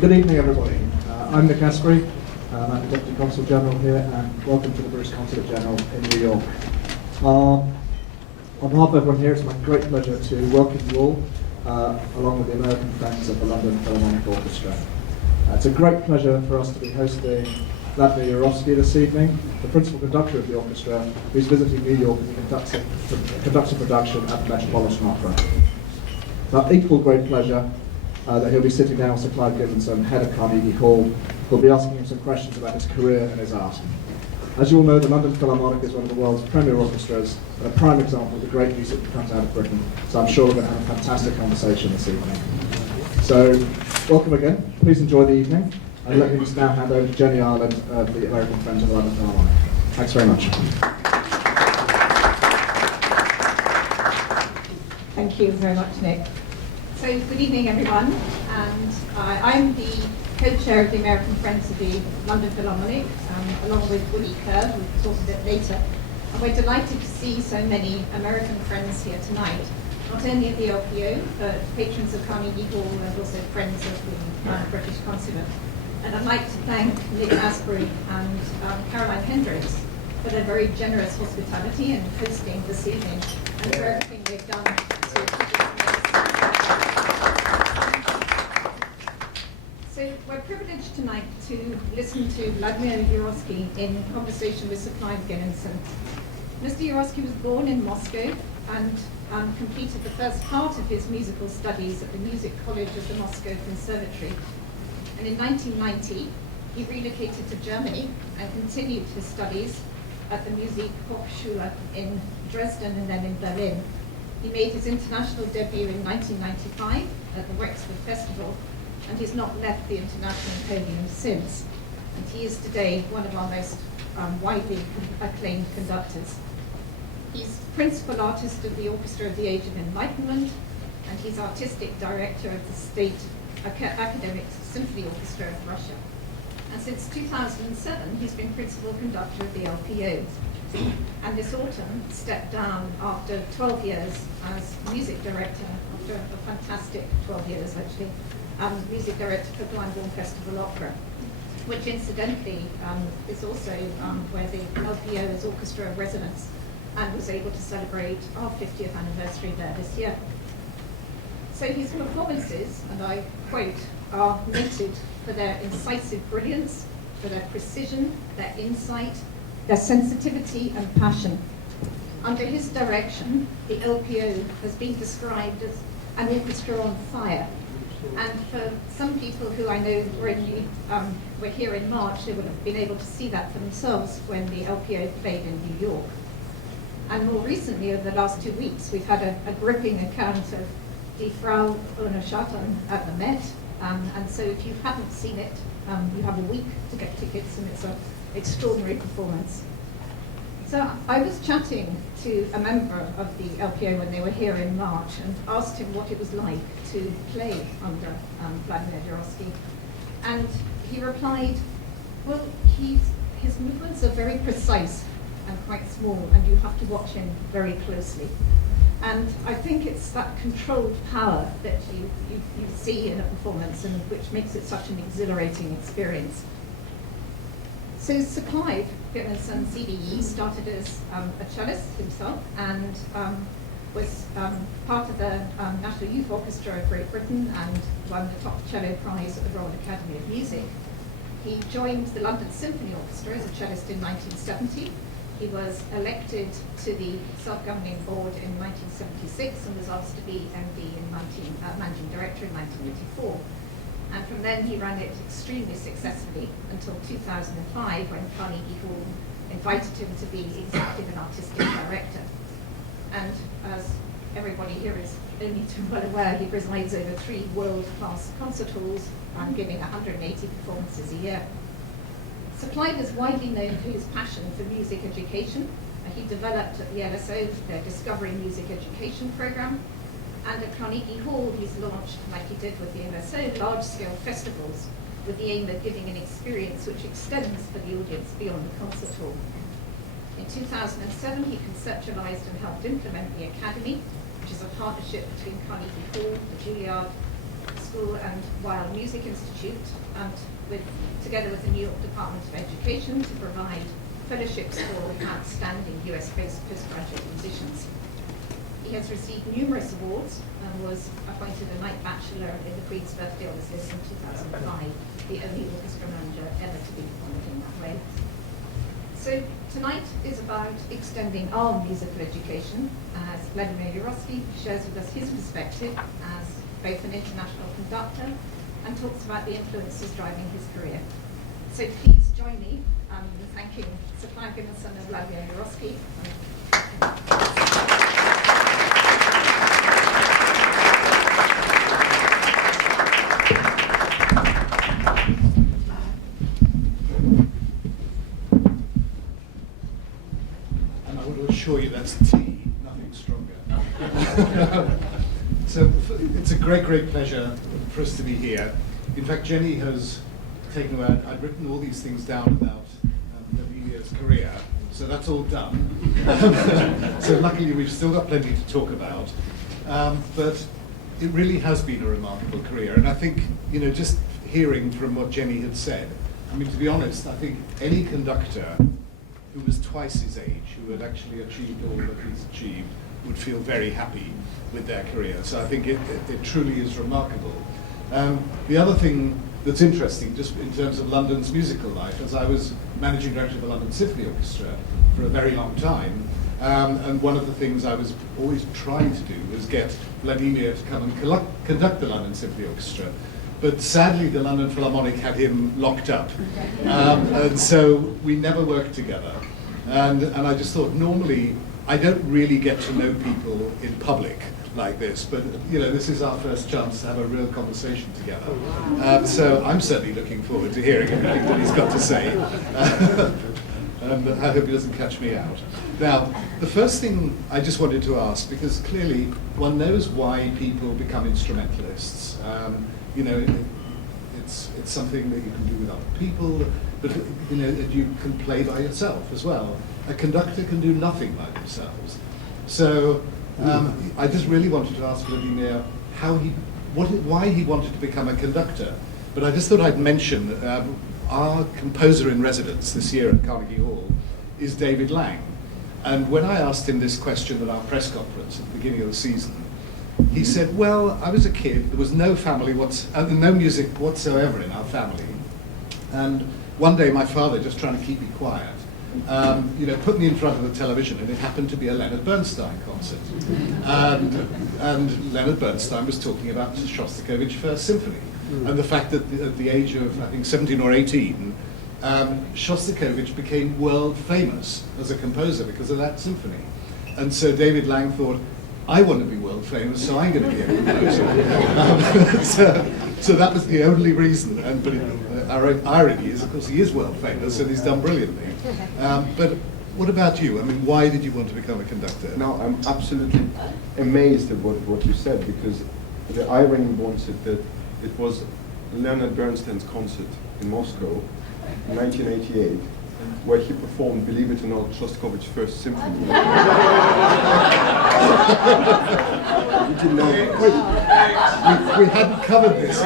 Good evening, everybody. I'm Nick Asprey. I'm the Deputy Consul General here, and welcome to the British Consulate General in New York. On behalf of everyone here, it's my great pleasure to welcome you all, along with the American friends of the London Philharmonic Orchestra. It's a great pleasure for us to be hosting Vladimir Jurowski this evening, the principal conductor of the orchestra, who's visiting New York and conducting production at the Metropolitan Opera. It's our equal great pleasure that he'll be sitting down with Sir Clive Gillinson, head of Carnegie Hall, who'll be asking him some questions about his career and his art. As you all know, the London Philharmonic is one of the world's premier orchestras, and a prime example of the great music that comes out of Britain, so I'm sure we're going to have a fantastic conversation this evening. So, welcome again, please enjoy the evening, and let me just now hand over to Jenny Ireland of the American Friends of the London Philharmonic. Thanks very much. Thank you very much, Nick. So, good evening, everyone, and I'm the co-chair of the American Friends of the London Philharmonic, along with Woody Kerr, who will talk a bit later. And we're delighted to see so many American friends here tonight, not only at the AFLPO, but patrons of Carnegie Hall and also friends of the British Consulate. And I'd like to thank Nick Asprey and Caroline Hendricks for their very generous hospitality and hosting this evening, and for everything they've done to So we're privileged tonight to listen to Vladimir Jurowski in conversation with Sir Clive Gillinson. Mr. Jurowski was born in Moscow and completed the first part of his musical studies at the Music College of the Moscow Conservatory. And in 1990, he relocated to Germany and continued his studies at the Musikhochschule in Dresden and then in Berlin. He made his international debut in 1995 at the Wexford Festival, and he's not left the international podium since. And he is today one of our most widely acclaimed conductors. He's principal artist of the Orchestra of the Age of Enlightenment, and he's artistic director of the State Academic Symphony Orchestra of Russia. And since 2007, he's been principal conductor of the LPO. And this autumn stepped down after 12 years as music director, after a fantastic 12 years actually, music director for London Festival Opera, which incidentally is also where the LPO is orchestra of residence, and was able to celebrate our 50th anniversary there this year. So his performances, and I quote, are noted for their incisive brilliance, for their precision, their insight, their sensitivity and passion. Under his direction, the LPO has been described as an orchestra on fire. And for some people who I know were here in March, they would have been able to see that for themselves when the LPO played in New York. And more recently, over the last 2 weeks, we've had a gripping account of Die Frau ohne Schatten at the Met. And so if you haven't seen it, you have a week to get tickets, and it's an extraordinary performance. So I was chatting to a member of the LPO when they were here in March and asked him what it was like to play under Vladimir Jurowski. And he replied, well, his movements are very precise and quite small, and you have to watch him very closely. And I think it's that controlled power that you see in a performance, and which makes it such an exhilarating experience. So Sir Clive Gillinson, CBE, started as a cellist himself and was part of the National Youth Orchestra of Great Britain and won the top cello prize at the Royal Academy of Music. He joined the London Symphony Orchestra as a cellist in 1970. He was elected to the self-governing board in 1976 and was asked to be MD in managing director in 1984. And from then he ran it extremely successfully until 2005, when Carnegie Hall invited him to be executive and artistic director. And as everybody here is only too well aware, he presides over 3 world-class concert halls and giving 180 performances a year. Sir Clive is widely known for his passion for music education. He developed at the LSO their Discovery Music Education program, and at Carnegie Hall he's launched, like he did with the LSO, large-scale festivals with the aim of giving an experience which extends for the audience beyond the concert hall. In 2007, he conceptualized and helped implement the Academy, which is a partnership between Carnegie Hall, the Juilliard School and Weill Music Institute, and together with the New York Department of Education to provide fellowships for outstanding US-based postgraduate musicians. He has received numerous awards and was appointed a Knight Bachelor in the Queen's Birthday Honours List in 2005, the only orchestra manager ever to be appointed in that way. So tonight is about extending our musical education as Vladimir Jurowski shares with us his perspective as both an international conductor and talks about the influences driving his career. So please join me in thanking Sir Clive Gillinson and Vladimir Jurowski. And I want to assure you that's tea, nothing stronger. So it's a great, great pleasure for us to be here. In fact, Jenny has taken about, I'd written all these things down about Vladimir's career, so that's all done. So luckily we've still got plenty to talk about. But it really has been a remarkable career, and I think, you know, just hearing from what Jenny had said, I mean, to be honest, I think any conductor who was twice his age, who had actually achieved all that he's achieved, would feel very happy with their career. So I think it truly is remarkable. The other thing that's interesting, just in terms of London's musical life, as I was managing director of the London Symphony Orchestra for a very long time, and one of the things I was always trying to do was get Vladimir to come and conduct the London Symphony Orchestra. But sadly, the London Philharmonic had him locked up, and so we never worked together. And I just thought, normally, I don't really get to know people in public like this, but you know, this is our first chance to have a real conversation together. So I'm certainly looking forward to hearing everything that he's got to say. And I hope he doesn't catch me out. Now, the first thing I just wanted to ask, because clearly one knows why people become instrumentalists. You know, it's something that you can do with other people, but you know, that you can play by yourself as well. A conductor can do nothing by themselves. So I just really wanted to ask Vladimir why he wanted to become a conductor. But I just thought I'd mention our composer in residence this year at Carnegie Hall is David Lang. And when I asked him this question at our press conference at the beginning of the season, he said, well, I was a kid, there was no family, no music whatsoever in our family. And one day my father, just trying to keep me quiet, you know, put me in front of the television, and it happened to be a Leonard Bernstein concert. And Leonard Bernstein was talking about Shostakovich's First Symphony, and the fact that at the age of, I think, 17 or 18, Shostakovich became world famous as a composer because of that symphony. And so David Lang thought, I want to be world famous, so I'm going to be a composer. So that was the only reason. But our irony is, of course, he is world famous and he's done brilliantly. But what about you? I mean, why did you want to become a conductor? No, I'm absolutely amazed at what you said, because the irony wants it that it was Leonard Bernstein's concert in Moscow in 1988, where he performed, believe it or not, Shostakovich's First Symphony. You didn't know that. We hadn't covered this.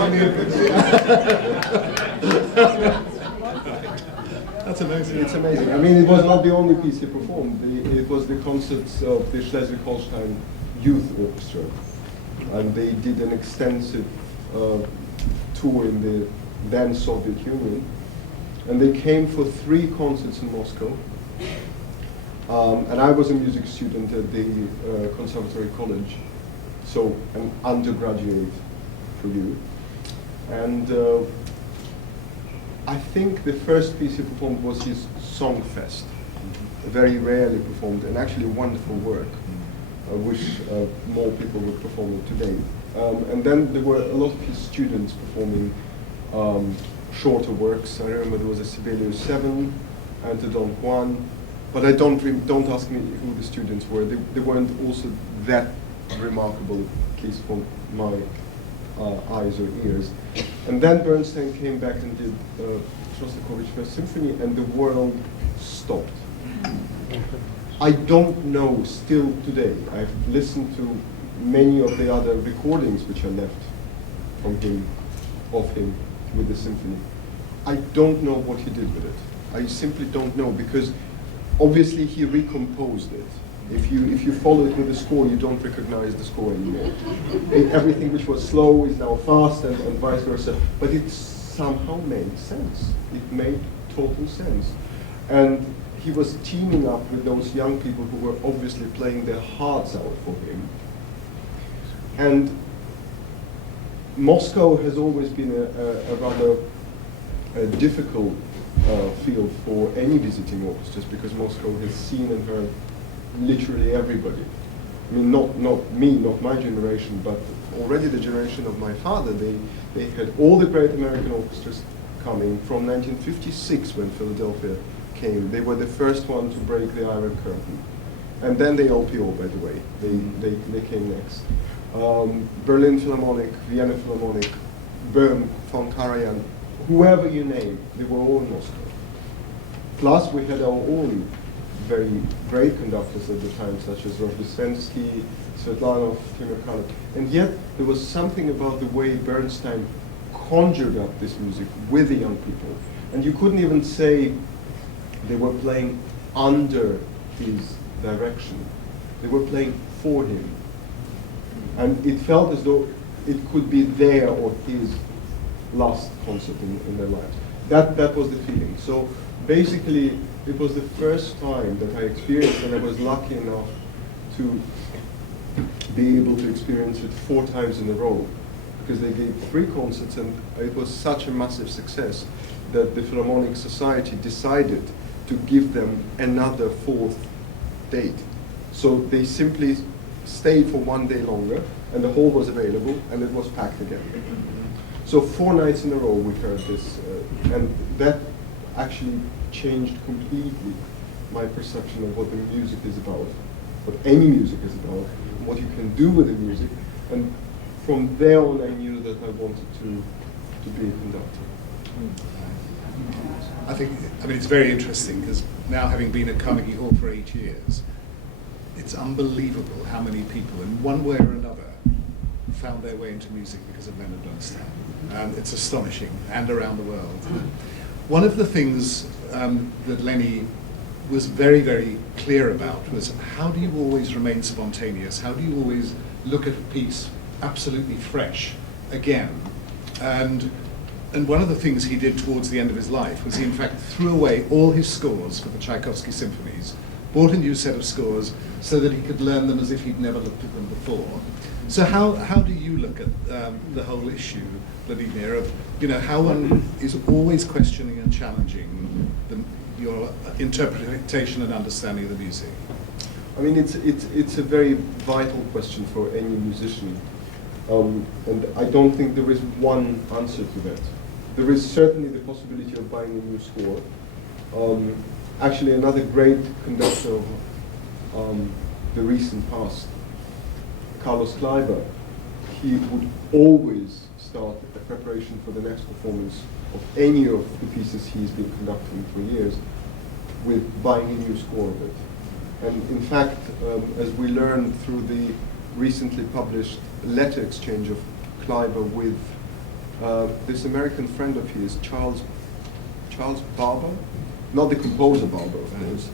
That's amazing. It's amazing. I mean, it was not the only piece he performed. It was the concerts of the Schleswig-Holstein Youth Orchestra. And they did an extensive tour in the then Soviet Union. And they came for 3 concerts in Moscow. And I was a music student at the Conservatory College, so an undergraduate for you. And I think the first piece he performed was his Song Fest, very rarely performed, and actually a wonderful work. I wish more people would perform it today. And then there were a lot of his students performing shorter works. I remember there was a Sibelius 7 and a Don Juan, but don't ask me who the students were. They weren't also that remarkable, at least from my eyes or ears. And then Bernstein came back and did Shostakovich's First Symphony, and the world stopped. I don't know still today. I've listened to many of the other recordings which are left from him, of him, with the symphony. I don't know what he did with it. I simply don't know, because obviously he recomposed it. If you follow it with the score, you don't recognize the score anymore. Everything which was slow is now fast, and vice versa. But it somehow made sense. It made total sense. And he was teaming up with those young people who were obviously playing their hearts out for him. And Moscow has always been a rather difficult field for any visiting orchestras, because Moscow has seen and heard literally everybody. I mean, not me, not my generation, but already the generation of my father. They had all the great American orchestras coming from 1956, when Philadelphia came. They were the first one to break the Iron Curtain. And then the AFLPO, by the way, they came next. Berlin Philharmonic, Vienna Philharmonic, Böhm, von Karajan, whoever you name, they were all in Moscow. Plus, we had our own very great conductors at the time, such as Rozhdestvensky, Svetlanov, Timirkanov. And yet, there was something about the way Bernstein conjured up this music with the young people. And you couldn't even say they were playing under his direction. They were playing for him. And it felt as though it could be their or his last concert in their lives. That was the feeling. So basically, it was the first time that I experienced, and I was lucky enough to be able to experience it 4 times in a row, because they gave 3 concerts, and it was such a massive success that the Philharmonic Society decided to give them another 4th date. So they simply stayed for 1 day longer, and the hall was available, and it was packed again. So 4 nights in a row we heard this, and that actually changed completely my perception of what the music is about, what any music is about, what you can do with the music. And from there on, I knew that I wanted to be a conductor. I mean, it's very interesting, because now, having been at Carnegie Hall for 8 years, it's unbelievable how many people, in one way or another, found their way into music because of Leonard Bernstein. It's astonishing, and around the world. One of the things that Lenny was very, very clear about was, how do you always remain spontaneous? How do you always look at a piece absolutely fresh again? And one of the things he did towards the end of his life was he, in fact, threw away all his scores for the Tchaikovsky symphonies, bought a new set of scores so that he could learn them as if he'd never looked at them before. So how do you look at the whole issue, Vladimir, of how one is always questioning and challenging your interpretation and understanding of the music? I mean, it's a very vital question for any musician, and I don't think there is one answer to that. There is certainly the possibility of buying a new score. Actually, another great conductor of the recent past, Carlos Kleiber, he would always start a preparation for the next performance of any of the pieces he's been conducting for years with buying a new score of it. And in fact, as we learned through the recently published letter exchange of Kleiber with this American friend of his, Charles Barber, not the composer Barber, of course.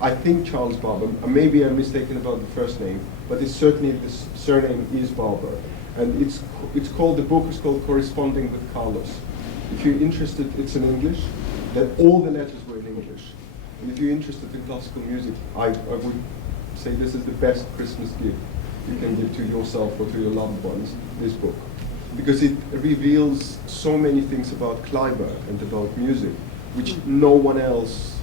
I think Charles Barber. Maybe I'm mistaken about the first name, but it's certainly the surname is Barber, and it's called, the book is called Corresponding with Carlos. If you're interested, it's in English. That all the letters were in English. And if you're interested in classical music, I would say this is the best Christmas gift you can give to yourself or to your loved ones, this book. Because it reveals so many things about Kleiber and about music, which no one else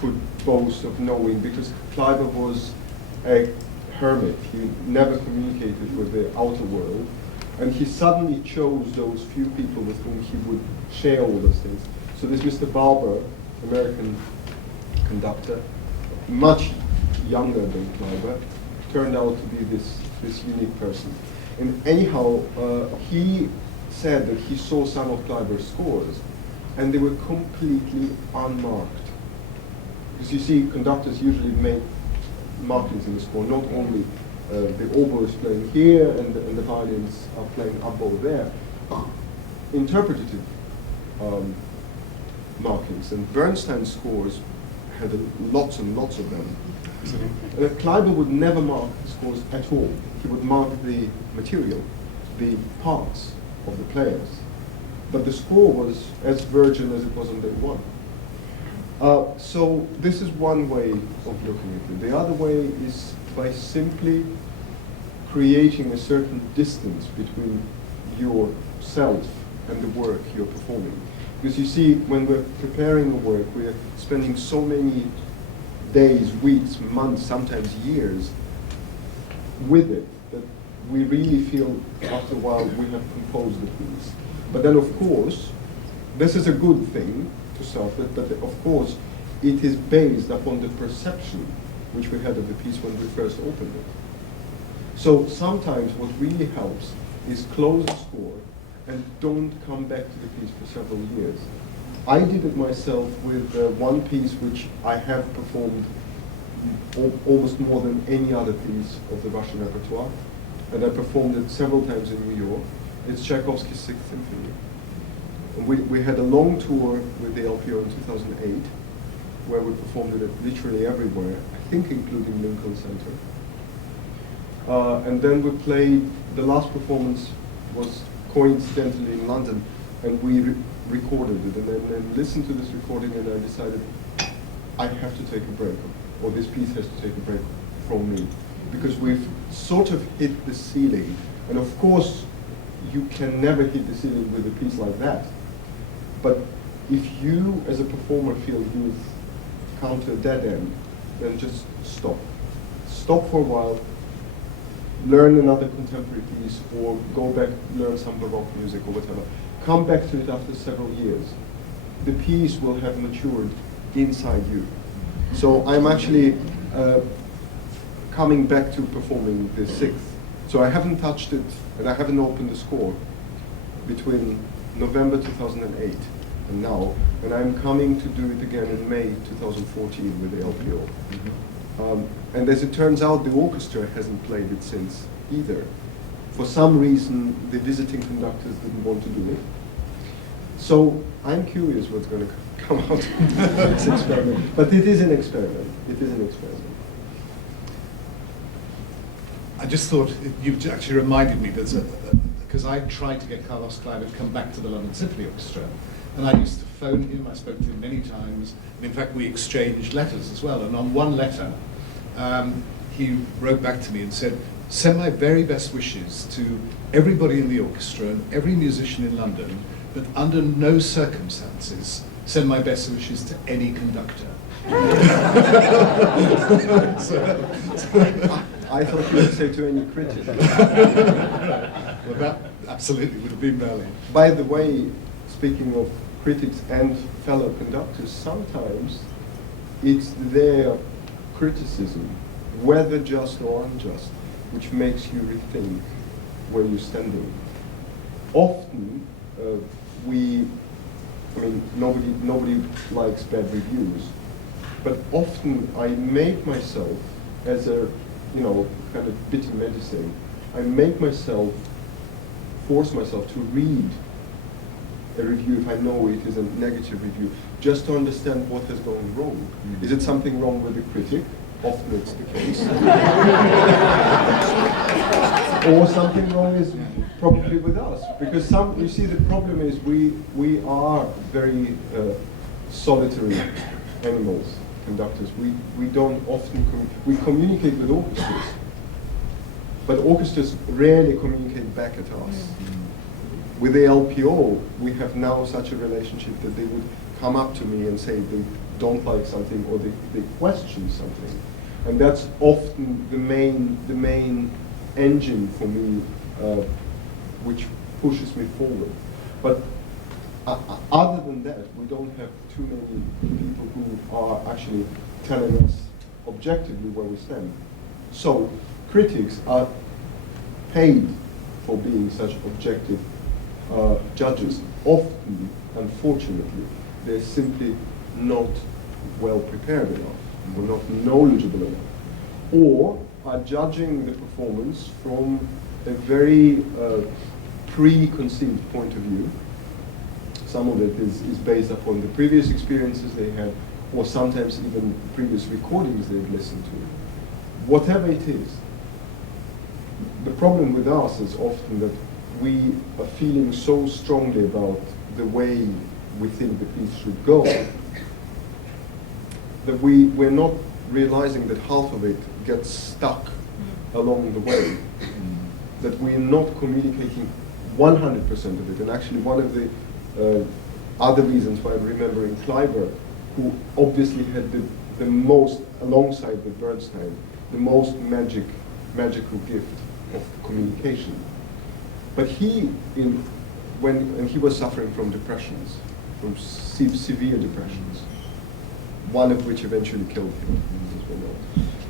could boast of knowing, because Kleiber was a hermit. He never communicated with the outer world, and he suddenly chose those few people with whom he would share all those things. So this Mr. Barber, American conductor, much younger than Kleiber, turned out to be this unique person. And anyhow, he said that he saw some of Kleiber's scores, and they were completely unmarked. Because you see, conductors usually make markings in the score, not only the oboe is playing here and the violins are playing up over there, interpretative markings. And Bernstein's scores had lots and lots of them. Clive would never mark the scores at all. He would mark the material, the parts of the players. But the score was as virgin as it was on day one. So this is one way of looking at it. The other way is by simply creating a certain distance between yourself and the work you're performing. Because you see, when we're preparing a work, we're spending so many days, weeks, months, sometimes years with it that we really feel after a while we have composed the piece. But then of course, this is a good thing to start with, but of course it is based upon the perception which we had of the piece when we first opened it. So sometimes what really helps is close the score and don't come back to the piece for several years. I did it myself with one piece which I have performed almost more than any other piece of the Russian repertoire, and I performed it several times in New York. It's Tchaikovsky's Sixth Symphony. And we had a long tour with the LPO in 2008, where we performed it literally everywhere, I think including Lincoln Center. And then we played, the last performance was coincidentally in London, and we recorded it, and then listened to this recording, and I decided I have to take a break, or this piece has to take a break from me, because we've sort of hit the ceiling. And of course, you can never hit the ceiling with a piece like that. But if you, as a performer, feel you've come to a dead end, then just stop. Stop for a while, learn another contemporary piece, or go back, learn some Baroque music or whatever. Come back to it after several years. The piece will have matured inside you. So I'm actually coming back to performing the Sixth. So I haven't touched it, and I haven't opened the score between November 2008 and now, and I'm coming to do it again in May 2014 with the LPO. And as it turns out, the orchestra hasn't played it since either. For some reason, the visiting conductors didn't want to do it. So I'm curious what's going to come out of this experiment. But it is an experiment. It is an experiment. I just thought you've actually reminded me because I tried to get Carlos Clive to come back to the London Symphony Orchestra, and I used to phone him. I spoke to him many times, and in fact we exchanged letters as well. And on one letter, he wrote back to me and said, "Send my very best wishes to everybody in the orchestra and every musician in London, but under no circumstances send my best wishes to any conductor." I thought you would say to any critic. Well, that absolutely would have been brilliant. By the way, speaking of critics and fellow conductors, sometimes it's their criticism, whether just or unjust, which makes you rethink where you're standing. Often, nobody likes bad reviews, but often I make myself, as a kind of bitter medicine, I force myself to read a review if I know it is a negative review, just to understand what has gone wrong. Is it something wrong with the critic? Often it's the case. Or something wrong is probably with us. Because you see, the problem is we are very solitary animals, conductors. We don't often, we communicate with orchestras, but orchestras rarely communicate back at us. With the LPO, we have now such a relationship that they would come up to me and say they don't like something, or they question something. And that's often the main engine for me, which pushes me forward. But other than that, we don't have too many people who are actually telling us objectively where we stand. So critics are paid for being such objective judges. Often, unfortunately, they're simply not well prepared enough, or not knowledgeable enough, or are judging the performance from a very preconceived point of view. Some of it is based upon the previous experiences they had, or sometimes even previous recordings they've listened to. Whatever it is, the problem with us is often that we are feeling so strongly about the way we think the piece should go that we're not realizing that half of it gets stuck along the way, that we're not communicating 100% of it. And actually one of the other reasons why I'm remembering Clive, who obviously had the most, alongside with Bernstein, the most magical gift of communication. But when he was suffering from depressions, from severe depressions, one of which eventually killed him, as we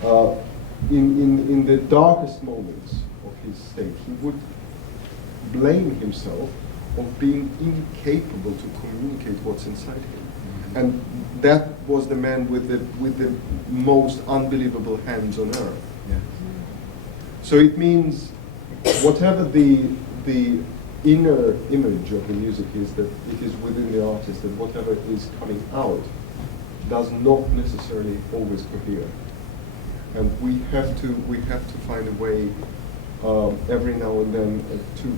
know. In the darkest moments of his state, he would blame himself of being incapable to communicate what's inside him. And that was the man with the most unbelievable hands on earth. Yeah. So it means whatever the inner image of the music is, that it is within the artist, and whatever is coming out does not necessarily always cohere. And we have to find a way every now and then to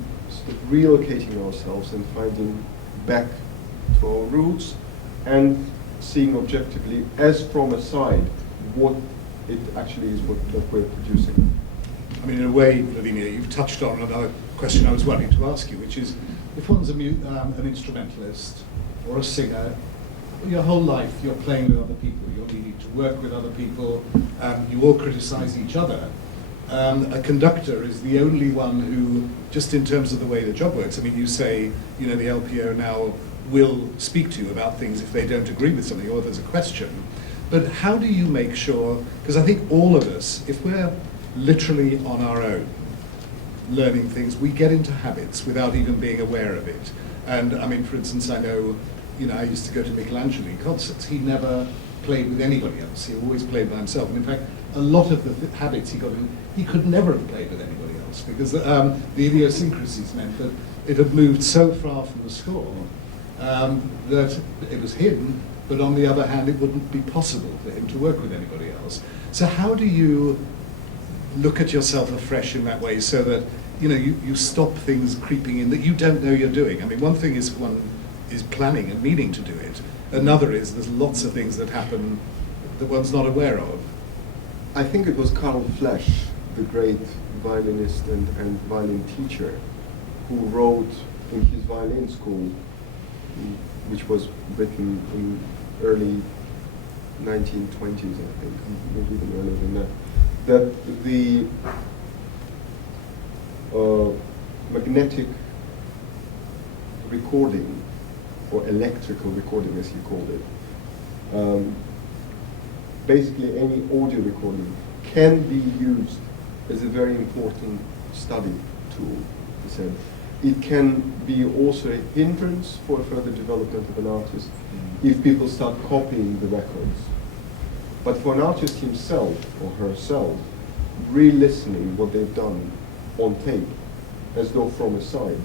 relocating ourselves and finding back to our roots and seeing objectively, as from a side, what it actually is that we're producing. I mean, in a way, Vladimir, you've touched on another question I was wanting to ask you, which is, if one's an instrumentalist or a singer, your whole life you're playing with other people, you're needing to work with other people, you all criticize each other. A conductor is the only one who, just in terms of the way the job works, I mean, you say, the LPO now will speak to you about things if they don't agree with something or there's a question. But how do you make sure, because I think all of us, if we're literally on our own, learning things, we get into habits without even being aware of it. And I mean, for instance, I know, I used to go to Michelangelo concerts. He never played with anybody else. He always played by himself. And in fact, a lot of the habits he got in, he could never have played with anybody else because the idiosyncrasies meant that it had moved so far from the score that it was him, but on the other hand, it wouldn't be possible for him to work with anybody else. So how do you look at yourself afresh in that way so that you stop things creeping in that you don't know you're doing? I mean, one thing is one is planning and meaning to do it. Another is there's lots of things that happen that one's not aware of. I think it was Karl Flesch, the great violinist and violin teacher, who wrote in his violin school, which was written in early 1920s, I think, maybe even earlier than that, that the magnetic recording, or electrical recording as he called it, basically any audio recording can be used as a very important study tool, he said. It can be also a hindrance for further development of an artist if people start copying the records. But for an artist himself or herself, re-listening what they've done on tape, as though from a side,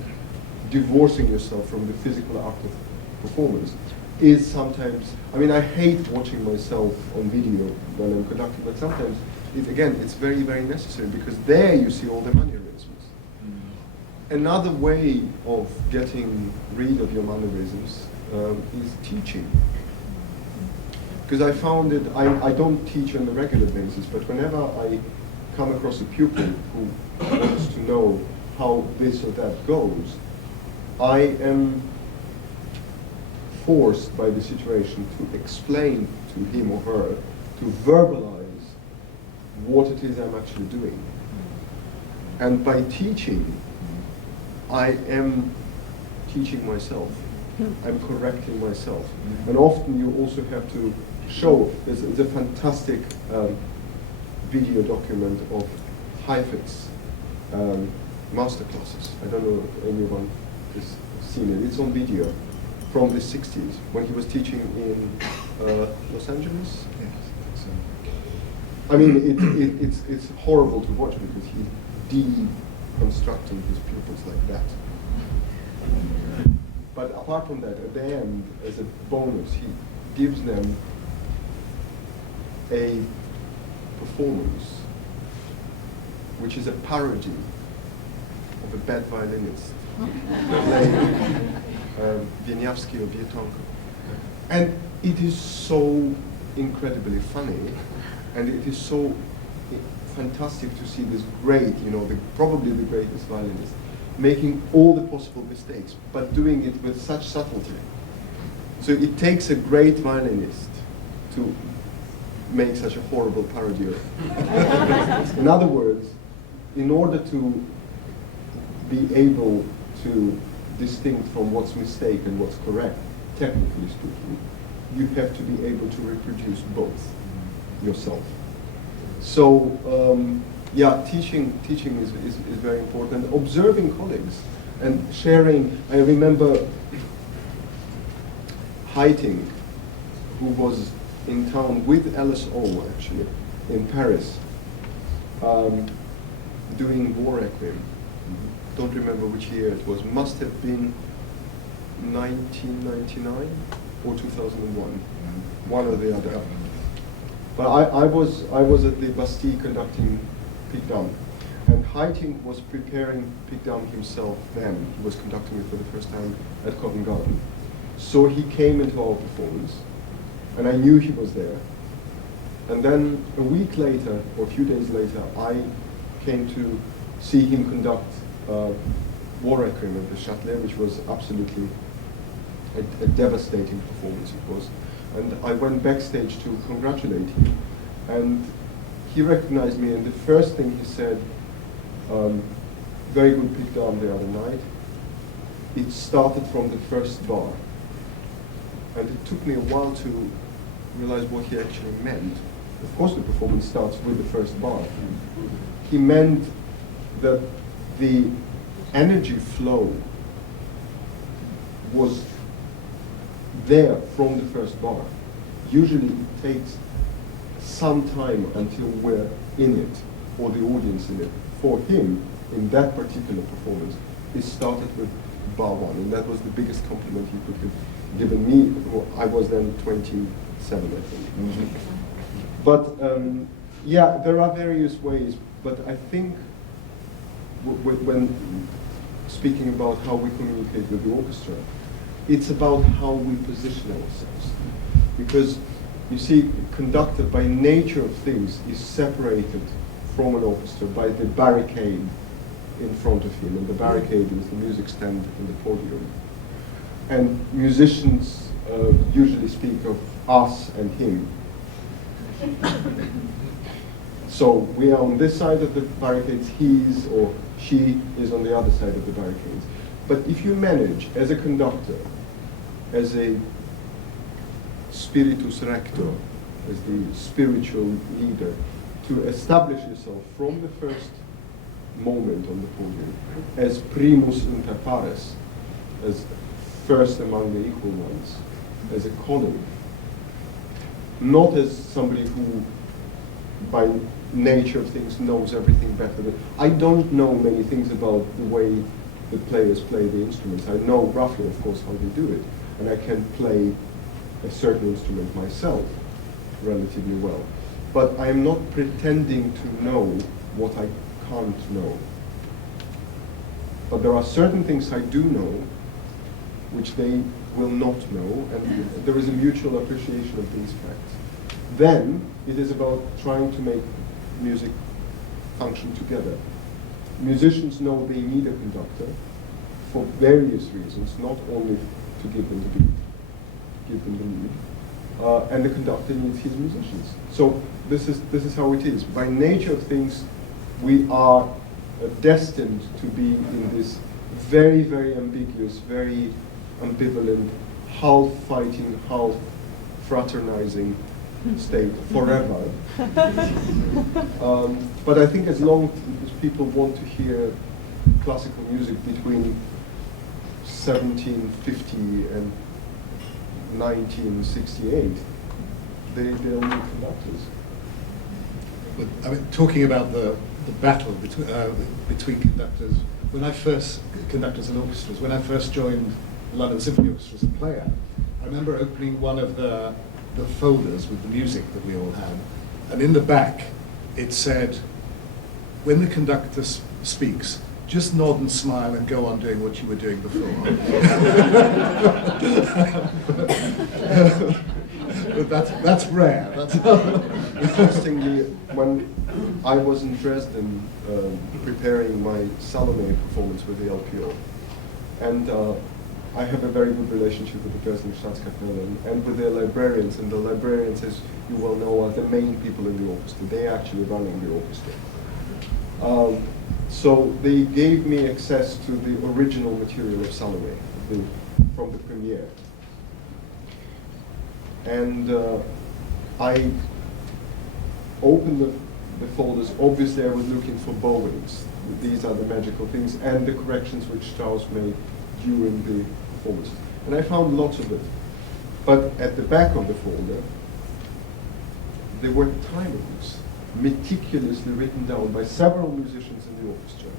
divorcing yourself from the physical act of performance, is sometimes, I mean, I hate watching myself on video when I'm conducting, but sometimes, it's very, very necessary, because there you see all the mannerisms. Another way of getting rid of your mannerisms is teaching. Because I found it, I don't teach on a regular basis, but whenever I come across a pupil who wants to know how this or that goes, I am forced by the situation to explain to him or her, to verbalize what it is I'm actually doing. And by teaching, I am teaching myself. I'm correcting myself. And often you also have to show, it's a fantastic video document of Heifetz masterclasses. I don't know if anyone has seen it. It's on video from the 60s when he was teaching in Los Angeles. Yes. So, I mean, it's horrible to watch because he's deconstructing his pupils like that. But apart from that, at the end, as a bonus, he gives them a performance which is a parody of a bad violinist playing Wieniawski or Bietonko. And it is so incredibly funny, and it is so fantastic to see this great, probably the greatest violinist, making all the possible mistakes, but doing it with such subtlety. So it takes a great violinist to make such a horrible parody of it. In other words, in order to be able to distinct from what's mistake and what's correct, technically speaking, you have to be able to reproduce both yourself. So, yeah, teaching is very important. Observing colleagues and sharing. I remember Heiting, who was in town with LSO actually in Paris, doing War Requiem. Don't remember which year it was. Must have been 1999 or 2001, one or the other. But I was at the Bastille conducting Pic Dame, and Heiting was preparing Pic Dame himself then. He was conducting it for the first time at Covent Garden. So he came into our performance, and I knew he was there. And then a week later, or a few days later, I came to see him conduct War Requiem at the Châtelet, which was absolutely a devastating performance it was. And I went backstage to congratulate him. And he recognized me, and the first thing he said, very good Pic Dame the other night. It started from the first bar. And it took me a while to realize what he actually meant. Of course the performance starts with the first bar. He meant that the energy flow was there from the first bar. Usually it takes some time until we're in it, or the audience in it. For him, in that particular performance, it started with bar one, and that was the biggest compliment he could have given me. Well, I was then 27, I think. But yeah, there are various ways, but I think when speaking about how we communicate with the orchestra, it's about how we position ourselves. Because you see, conductor by nature of things is separated from an orchestra by the barricade in front of him, and the barricade is the music stand and the podium. And musicians usually speak of us and him. So we are on this side of the barricades, he's or she is on the other side of the barricades. But if you manage, as a conductor, as a spiritus rector, as the spiritual leader, to establish yourself from the first moment on the podium as primus inter pares, as first among the equal ones, as a colleague, not as somebody who by nature of things knows everything better than I don't know many things about the way the players play the instruments. I know roughly, of course, how they do it, and I can play a certain instrument myself relatively well. But I am not pretending to know what I can't know. But there are certain things I do know which they will not know, and there is a mutual appreciation of these facts. Then it is about trying to make music function together. Musicians know they need a conductor for various reasons, not only to give them the beat, give them the lead, and the conductor needs his musicians. So this is how it is. By nature of things, we are destined to be in this very, very ambiguous, very ambivalent, half fighting, half fraternizing state forever. But I think as long as people want to hear classical music between 1750 and 1968, they'll need conductors. But, I mean, talking about the battle between conductors, conductors and orchestras, when I first joined the London Symphony Orchestra as a player, I remember opening one of the folders with the music that we all had, and in the back it said, when the conductor speaks, just nod and smile and go on doing what you were doing before. But that's rare. Interestingly, when I was in Dresden preparing my Salome performance with the LPO, and I have a very good relationship with the Dresden Staatskapelle and with their librarians, and the librarians, as you well know, are the main people in the orchestra. They are actually running the orchestra. So they gave me access to the original material of Salome from the premiere. And I opened the folders. Obviously, I was looking for bowings. These are the magical things, and the corrections which Strauss made during the performance. And I found lots of it. But at the back of the folder, there were timings meticulously written down by several musicians in the orchestra.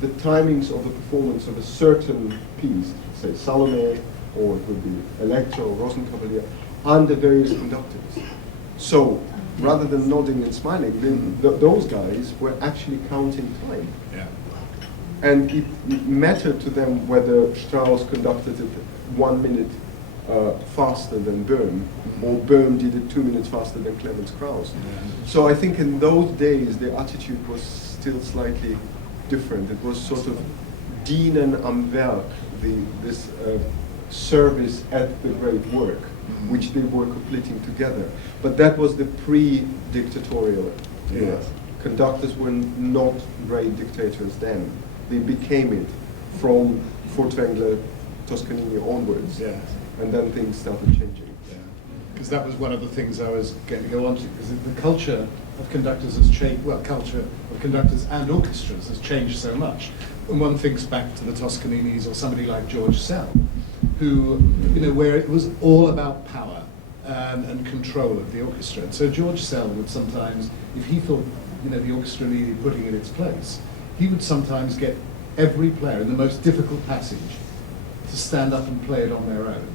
The timings of the performance of a certain piece, say Salome, or it would be Electra or Rosenkavalier, under various conductors. So rather than nodding and smiling, those guys were actually counting time. Yeah. And it mattered to them whether Strauss conducted it 1 minute faster than Böhm, or Böhm did it 2 minutes faster than Clemens Krauss. Yeah. So I think in those days the attitude was still slightly different. It was sort of dienen am Werk, this service at the great work, which they were completing together. But that was the pre-dictatorial era. Yes. Conductors were not great dictators then. They became it from Furtwängler, Toscanini onwards. Yes. And then things started changing. Because that was one of the things I was going to go on to, because the culture of conductors has changed, well, culture of conductors and orchestras has changed so much. And one thinks back to the Toscaninis or somebody like George Sell, who, where it was all about power and control of the orchestra. And so George Sell would sometimes, if he thought, the orchestra needed putting in its place, he would sometimes get every player in the most difficult passage to stand up and play it on their own,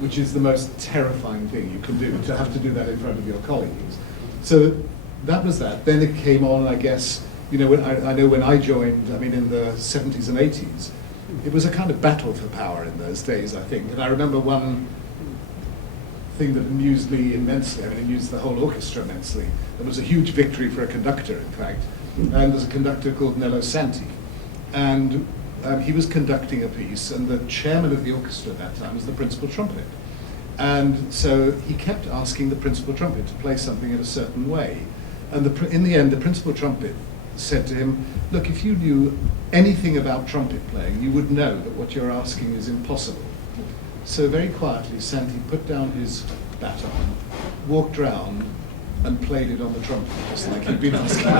which is the most terrifying thing you can do, to have to do that in front of your colleagues. So that was that. Then it came on, I guess, I know when I joined, in the 70s and 80s, it was a kind of battle for power in those days, I think. And I remember one thing that amused me immensely, it amused the whole orchestra immensely. It was a huge victory for a conductor, in fact. And there's a conductor called Nello Santi. And he was conducting a piece, and the chairman of the orchestra at that time was the principal trumpet. And so he kept asking the principal trumpet to play something in a certain way. And in the end, the principal trumpet said to him, look, if you knew anything about trumpet playing, you would know that what you're asking is impossible. So very quietly, Santi put down his baton, walked round, and played it on the trumpet, just like he'd been asking for.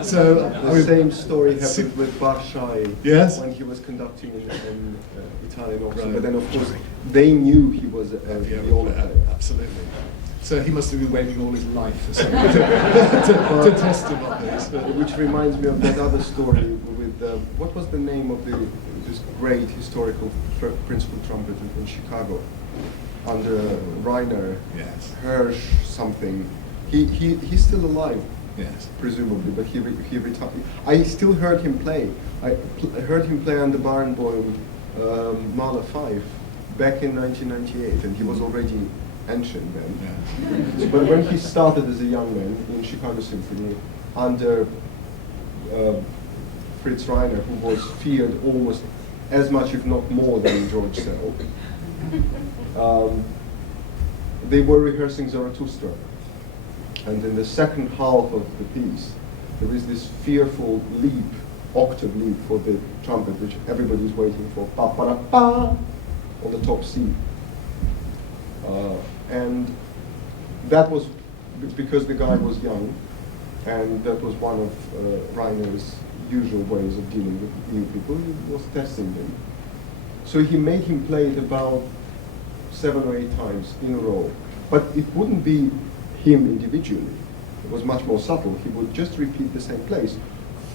The same story happened with Barshai, yes, when he was conducting in Italian orchestra. Right. But then, of course, they knew he was a viola player. Absolutely. So he must have been waiting all his life for someone to test him on this. Which reminds me of that other story with, what was the name of this great historical principal trumpet in Chicago? Under Reiner, yes. Hirsch something. He's still alive, yes, presumably, but he retired. I still heard him play. I heard him play on the Barenboim Mahler 5 back in 1998, and he was already ancient then. yeah. But when he started as a young man in Chicago Symphony under Fritz Reiner, who was feared almost as much, if not more, than George Sell, they were rehearsing Zarathustra. And in the second half of the piece, there is this fearful leap, octave leap for the trumpet, which everybody's waiting for, pa pa da pa, on the top C. And that was because the guy was young, and that was one of Reiner's usual ways of dealing with new people. He was testing them. So he made him play it about 7 or 8 times in a row. But it wouldn't be him individually. It was much more subtle. He would just repeat the same place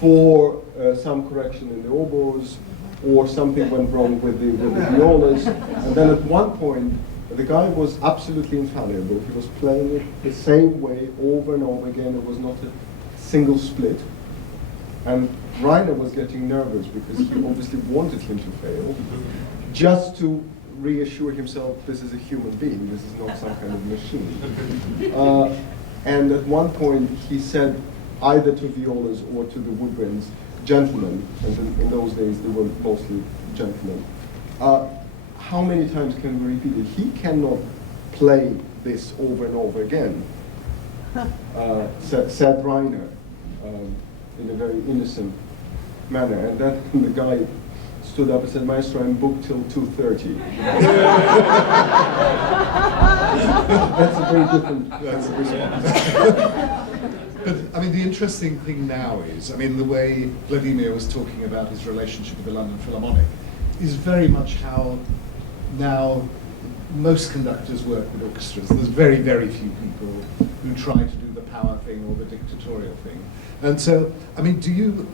for some correction in the oboes, or something went wrong with the violas. And then at one point, the guy was absolutely infallible. He was playing it the same way over and over again. It was not a single split. And Rainer was getting nervous because he obviously wanted him to fail, just to reassure himself this is a human being, this is not some kind of machine. And at one point he said either to violas or to the woodwinds, gentlemen, and in those days they were mostly gentlemen, how many times can we repeat it? He cannot play this over and over again, said Rainer, in a very innocent manner. And then the guy stood up and said, Maestro, I'm booked till 2:30. That's a very different response. But I mean, the interesting thing now is, I mean, the way Vladimir was talking about his relationship with the London Philharmonic is very much how now most conductors work with orchestras. There's very, very few people who try to do the power thing or the dictatorial thing. And so, I mean, do you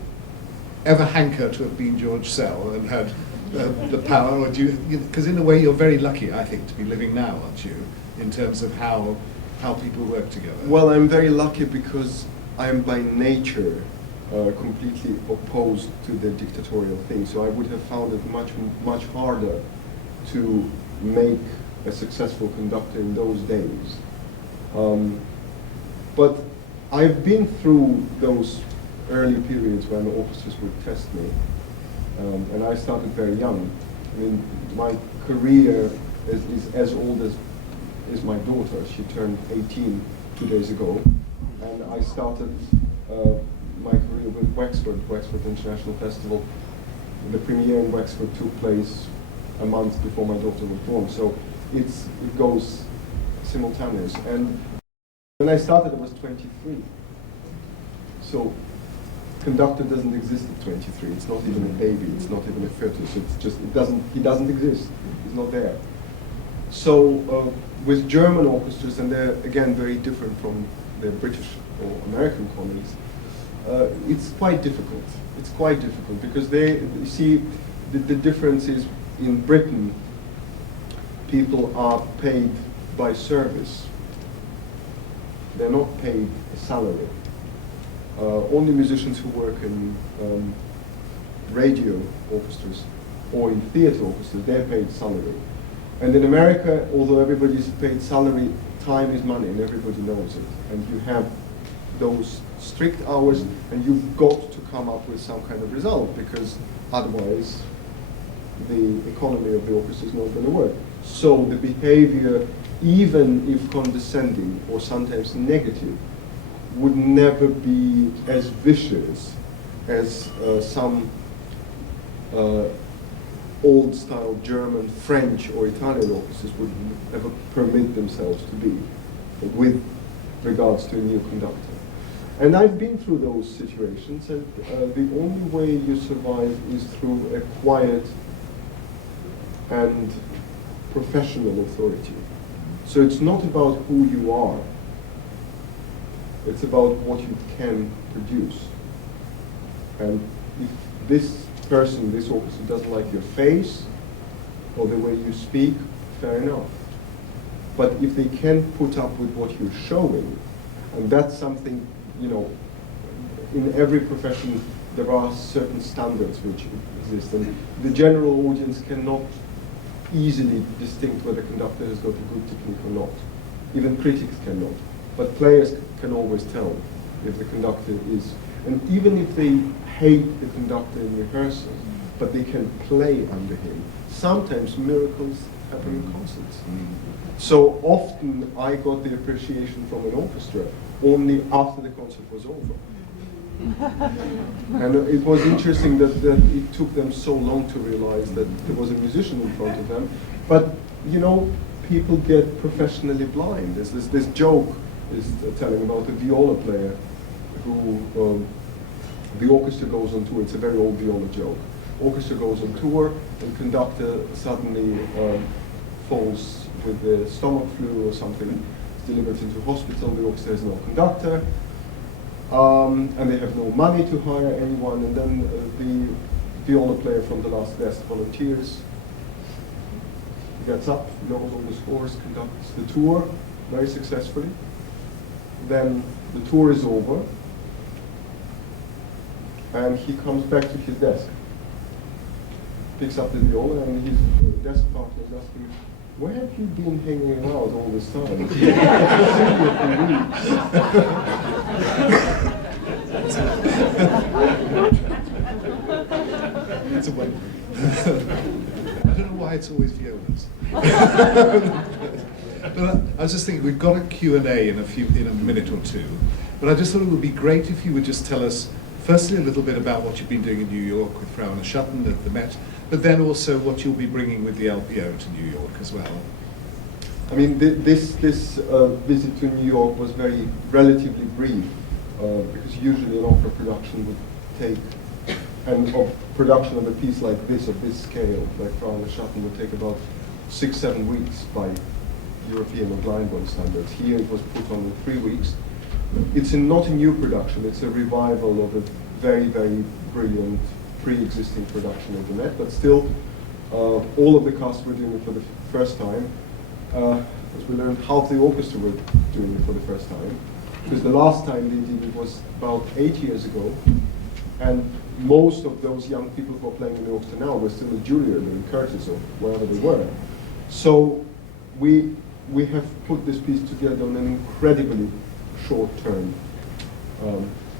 ever hanker to have been George Sell and had the power, or do you, because in a way you're very lucky, I think, to be living now, aren't you, in terms of how people work together? Well, I'm very lucky because I am by nature completely opposed to the dictatorial thing. So I would have found it much harder to make a successful conductor in those days. But I've been through those early periods when orchestras would test me, and I started very young. I mean, my career is as old as my daughter. She turned 18 2 days ago, and I started my career with Wexford International Festival. The premiere in Wexford took place a month before my daughter was born, so it goes simultaneous. And when I started, I was 23. So conductor doesn't exist at 23. It's not even a baby. It's not even a fetus. It's just he doesn't exist. He's not there. So with German orchestras, and they're again very different from their British or American colleagues, it's quite difficult. It's quite difficult because you see, the difference is in Britain, people are paid by service. They're not paid a salary. Only musicians who work in radio orchestras or in theater orchestras, they're paid salary. And in America, although everybody's paid salary, time is money and everybody knows it. And you have those strict hours and you've got to come up with some kind of result, because otherwise the economy of the orchestra is not going to work. So the behavior, even if condescending or sometimes negative, would never be as vicious as some old-style German, French, or Italian orchestras would ever permit themselves to be with regards to a new conductor. And I've been through those situations, and the only way you survive is through a quiet and professional authority. So it's not about who you are, it's about what you can produce. And if this person, this orchestra doesn't like your face or the way you speak, fair enough. But if they can put up with what you're showing, and that's something, you know, in every profession there are certain standards which exist, and the general audience cannot easily distinct whether a conductor has got a good technique or not. Even critics cannot. But players can always tell if the conductor is, and even if they hate the conductor in rehearsal, but they can play under him. Sometimes miracles happen in concerts. So often I got the appreciation from an orchestra only after the concert was over. And it was interesting that it took them so long to realize that there was a musician in front of them. But, you know, people get professionally blind. There's this joke is telling about a viola player who, the orchestra goes on tour. It's a very old viola joke. Orchestra goes on tour, and conductor suddenly falls with the stomach flu or something, is delivered into hospital. The orchestra has no conductor, and they have no money to hire anyone. And then the viola player from the last desk volunteers. He gets up, knows all the scores, conducts the tour very successfully. Then the tour is over, and he comes back to his desk, picks up the viola, and his desk partner is asking, "Where have you been hanging out all this time?" It's a way. I don't know why it's always violas. But I was just thinking, we've got a Q&A in a minute or two, but I just thought it would be great if you would just tell us, firstly, a little bit about what you've been doing in New York with Frau and Schutten at the Met, but then also what you'll be bringing with the LPO to New York as well. I mean, this visit to New York was very relatively brief, because usually an opera production would take, and production of a piece like this, of this scale, like Frau and Schutten, would take about 6-7 weeks by European or Glyndebourne standards. Here it was put on in 3 weeks. It's not a new production, it's a revival of a very, very brilliant pre-existing production of the Met, but still all of the cast were doing it for the first time. As we learned, half the orchestra were doing it for the first time, because the last time they did it was about 8 years ago, and most of those young people who are playing in the orchestra now were still at Juilliard or in Curtis or wherever they were. So we have put this piece together on an incredibly short term.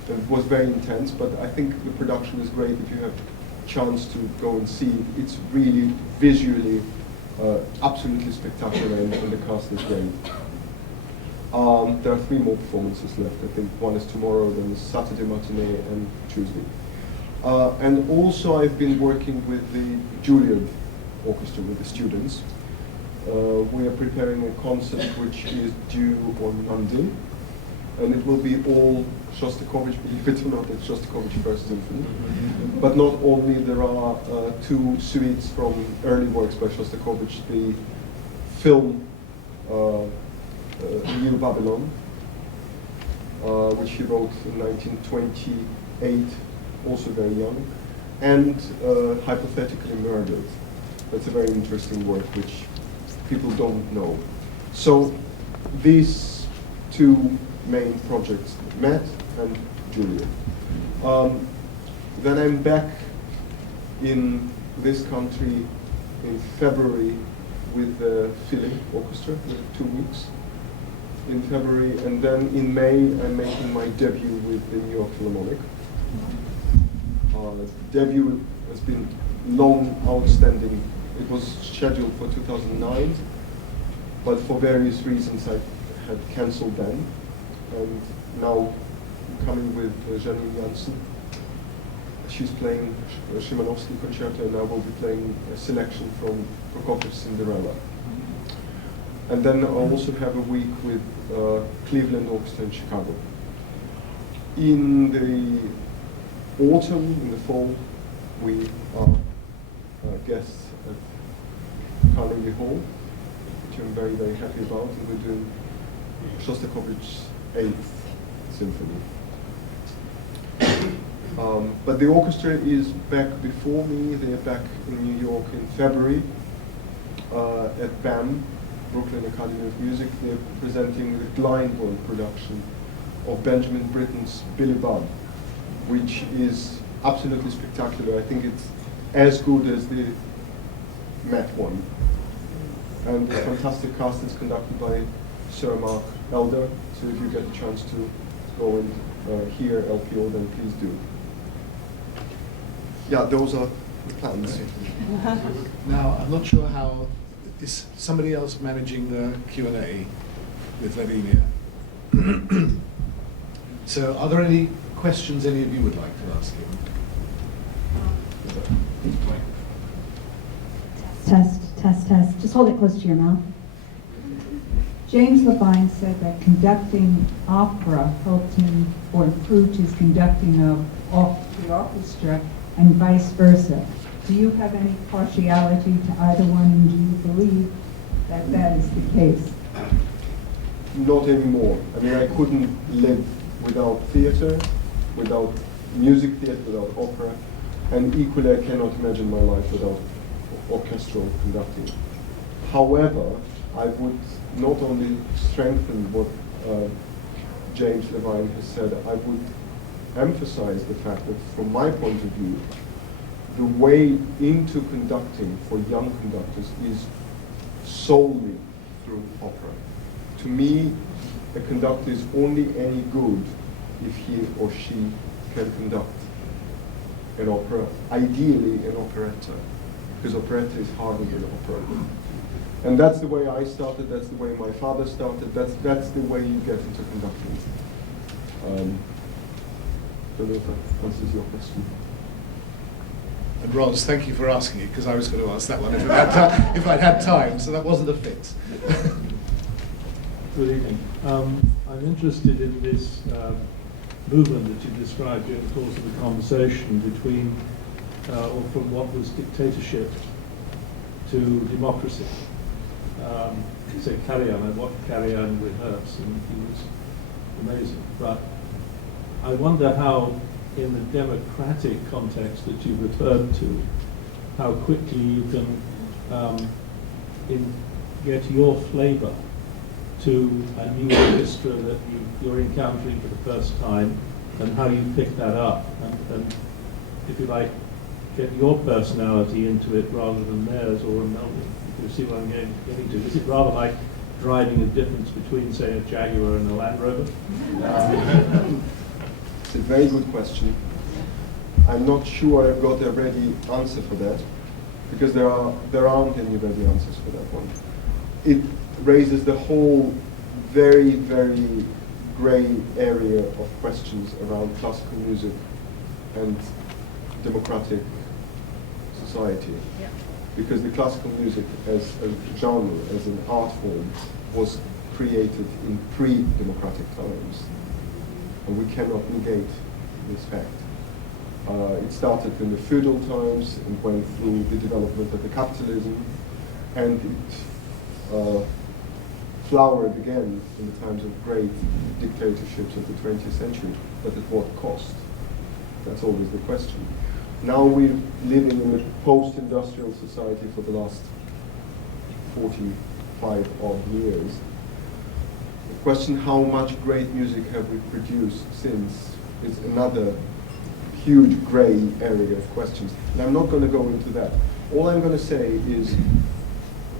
It was very intense, but I think the production is great if you have a chance to go and see it. It's really visually absolutely spectacular, and the cast is great. There are 3 more performances left. I think one is tomorrow, then Saturday matinee, and Tuesday. And also I've been working with the Juilliard Orchestra, with the students. We are preparing a concert which is due on Monday, and it will be all Shostakovich, believe it or not, it's Shostakovich First Symphony. But not only, there are 2 suites from early works by Shostakovich, the film New Babylon, which he wrote in 1928, also very young, and Hypothetically Murdered. That's a very interesting work which people don't know. So these 2 main projects, Met and Juilliard. Then I'm back in this country in February with the Philly Orchestra, with 2 weeks in February, and then in May I'm making my debut with the New York Philharmonic. Debut has been long outstanding. It was scheduled for 2009, but for various reasons I had cancelled then. And now I'm coming with Janine Jansen. She's playing a Szymanowski concerto, and I will be playing a selection from Prokofiev's Cinderella. And then I'll also have a week with Cleveland Orchestra in Chicago. In the autumn, in the fall, we are guests at Carnegie Hall, which I'm very, very happy about, and we're doing Shostakovich's 8th Symphony. But the orchestra is back before me. They are back in New York in February at BAM, Brooklyn Academy of Music. They're presenting the Glyndebourne production of Benjamin Britten's Billy Budd, which is absolutely spectacular. I think it's as good as the Met one. And the fantastic cast is conducted by Sir Mark Elder, so if you get a chance to go and hear LPO, then please do. Yeah, those are the plans. Now, I'm not sure how, is somebody else managing the Q&A with Vladimir? So are there any questions any of you would like to ask him? Test. Just hold it close to your mouth. James Levine said that conducting opera helped him or improved his conducting of the orchestra and vice versa. Do you have any partiality to either one, and do you believe that that is the case? Not anymore. I mean, I couldn't live without theater, without music theater, without opera, and equally I cannot imagine my life without orchestral conducting. However, I would not only strengthen what James Levine has said, I would emphasize the fact that from my point of view, the way into conducting for young conductors is solely through opera. To me, a conductor is only any good if he or she can conduct an opera, ideally an operetta, because operetta is harder than opera. And that's the way I started, that's the way my father started, that's the way you get into conducting. Don't know if that answers your question. And Ros, thank you for asking it, because I was going to ask that one if I'd had time, so that wasn't a fix. Good evening. I'm interested in this movement that you described during the course of the conversation between, or from what was dictatorship to democracy. You say Karajan, I watched Karajan rehearse, and he was amazing. But I wonder how, in the democratic context that you referred to, how quickly you can get your flavour to a new orchestra that you're encountering for the first time, and how you pick that up, and if you like, get your personality into it rather than theirs or a melding. If you see what I'm getting to. Is it rather like driving a difference between, say, a Jaguar and a Land Rover? It's a very good question. I'm not sure I've got a ready answer for that, because there aren't any ready answers for that one. It raises the whole very, very grey area of questions around classical music and democratic society. Yeah. Because the classical music as a genre, as an art form, was created in pre-democratic times. And we cannot negate this fact. It started in the feudal times and went through the development of the capitalism, and it flowered again in the times of great dictatorships of the 20th century, but at what cost? That's always the question. Now we're living in a post-industrial society for the last 45 odd years. The question, how much great music have we produced since, is another huge grey area of questions. And I'm not going to go into that. All I'm going to say is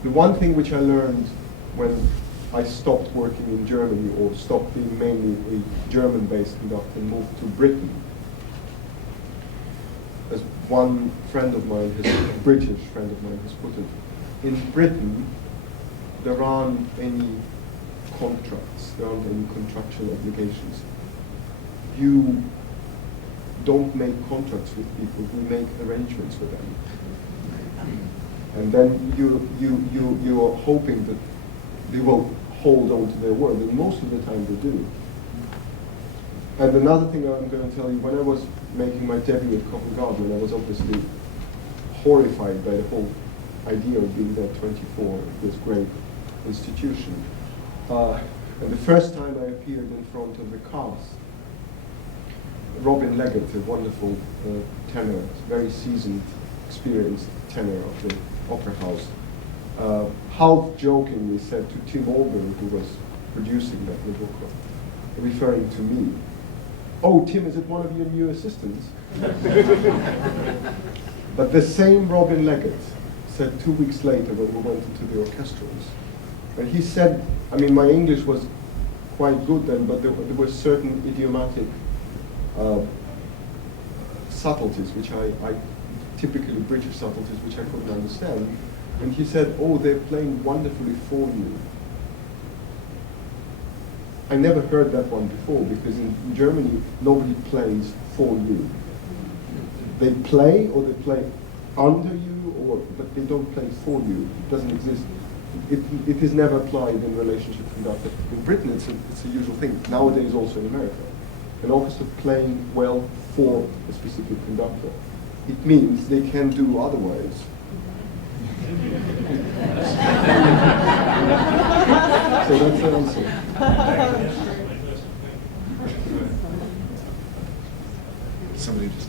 the one thing which I learned when I stopped working in Germany, or stopped being mainly a German-based conductor and moved to Britain. As one friend of mine, a British friend of mine has put it, in Britain there aren't any contracts, there aren't any contractual obligations. You don't make contracts with people, you make arrangements with them. And then you are hoping that they will hold on to their word, and most of the time they do. And another thing I'm going to tell you, when I was making my debut at Covent Garden, I was obviously horrified by the whole idea of being there 24 at this great institution. And the first time I appeared in front of the cast, Robin Leggett, a wonderful tenor, very seasoned, experienced tenor of the Opera House, half jokingly said to Tim Alden, who was producing that Nabucco, referring to me, "Oh, Tim, is it one of your new assistants?" But the same Robin Leggett said 2 weeks later when we went into the orchestrals, and he said, I mean, my English was quite good then, but there were certain idiomatic subtleties, which I typically British subtleties, which I couldn't understand. And he said, "Oh, they're playing wonderfully for you." I never heard that one before, because in Germany, nobody plays for you. They play, or they play under you, but they don't play for you. It doesn't exist. It is never applied in relationship conductor. In Britain, it's a usual thing. Nowadays, also in America. An orchestra playing well for a specific conductor. It means they can do otherwise. So that's the answer. Somebody just.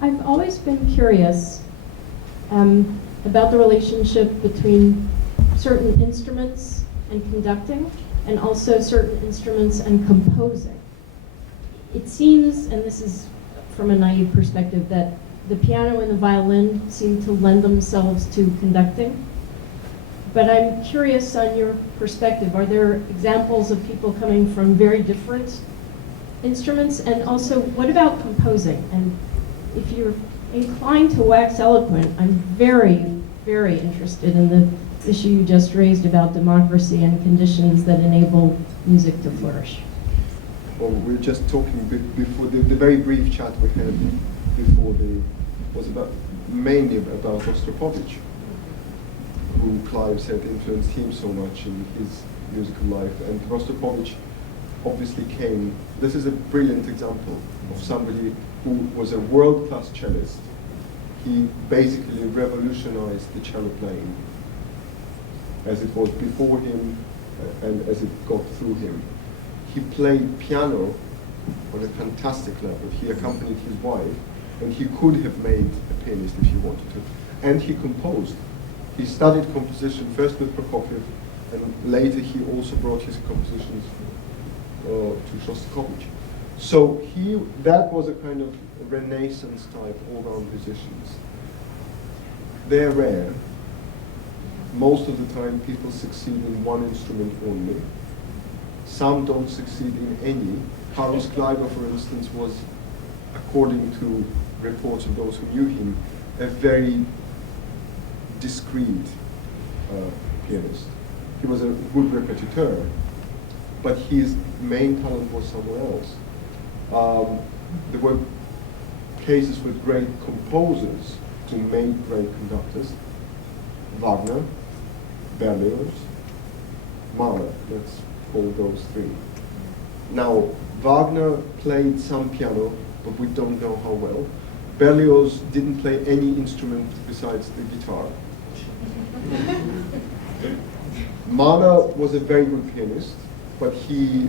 I've always been curious about the relationship between certain instruments and conducting, and also certain instruments and composing. It seems, and this is from a naive perspective, that the piano and the violin seem to lend themselves to conducting. But I'm curious on your perspective, are there examples of people coming from very different instruments? And also, what about composing? And if you're inclined to wax eloquent, I'm very, very interested in the issue you just raised about democracy and conditions that enable music to flourish. Well, we were just talking before the very brief chat we had before was about mainly about Rostropovich, who Clive said influenced him so much in his musical life. And Rostropovich obviously came. This is a brilliant example of somebody who was a world-class cellist. He basically revolutionized the cello playing as it was before him and as it got through him. He played piano on a fantastic level. He accompanied his wife, and he could have made a pianist if he wanted to. And he composed. He studied composition first with Prokofiev, and later he also brought his compositions to Shostakovich. So that was a kind of Renaissance type all-round musicians. They're rare. Most of the time people succeed in one instrument only. Some don't succeed in any. Carlos Kleiber, for instance, was, according to reports of those who knew him, a very discreet pianist. He was a good repetiteur, but his main talent was somewhere else. There were cases with great composers who made great conductors. Wagner, Berlioz, Mahler, let's call those three. Now, Wagner played some piano, but we don't know how well. Berlioz didn't play any instrument besides the guitar. Mahler was a very good pianist, but he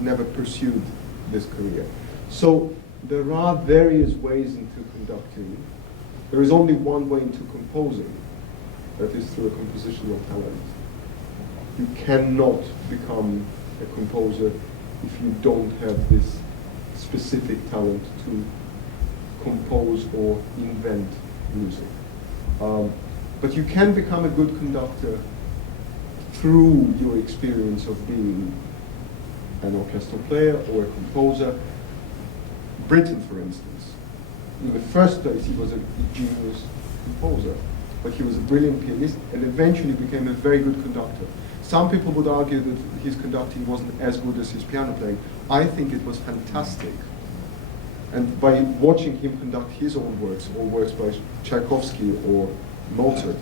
never pursued this career. So there are various ways into conducting. There is only one way into composing, that is through a compositional talent. You cannot become a composer if you don't have this specific talent to compose or invent music. But you can become a good conductor through your experience of being an orchestral player or a composer. Britten, for instance, in the first place he was a genius composer, but he was a brilliant pianist and eventually became a very good conductor. Some people would argue that his conducting wasn't as good as his piano playing. I think it was fantastic. And by watching him conduct his own works, or works by Tchaikovsky or Mozart,